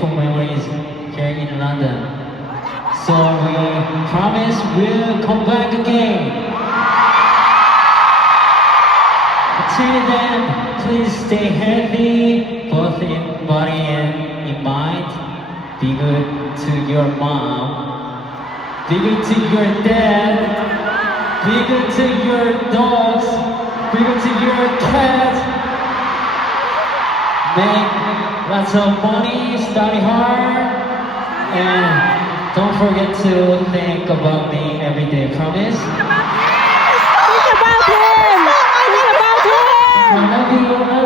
beautiful memories here in London. So we promise we'll come back again. Until then, please stay healthy, both in body and in mind. Be good to your mom. Be good to your dad. Be good to your dogs. Be good to your cats. Make lots of money, study hard, and don't forget to think about me every day. Promise? Think about him! Think about him! I love you.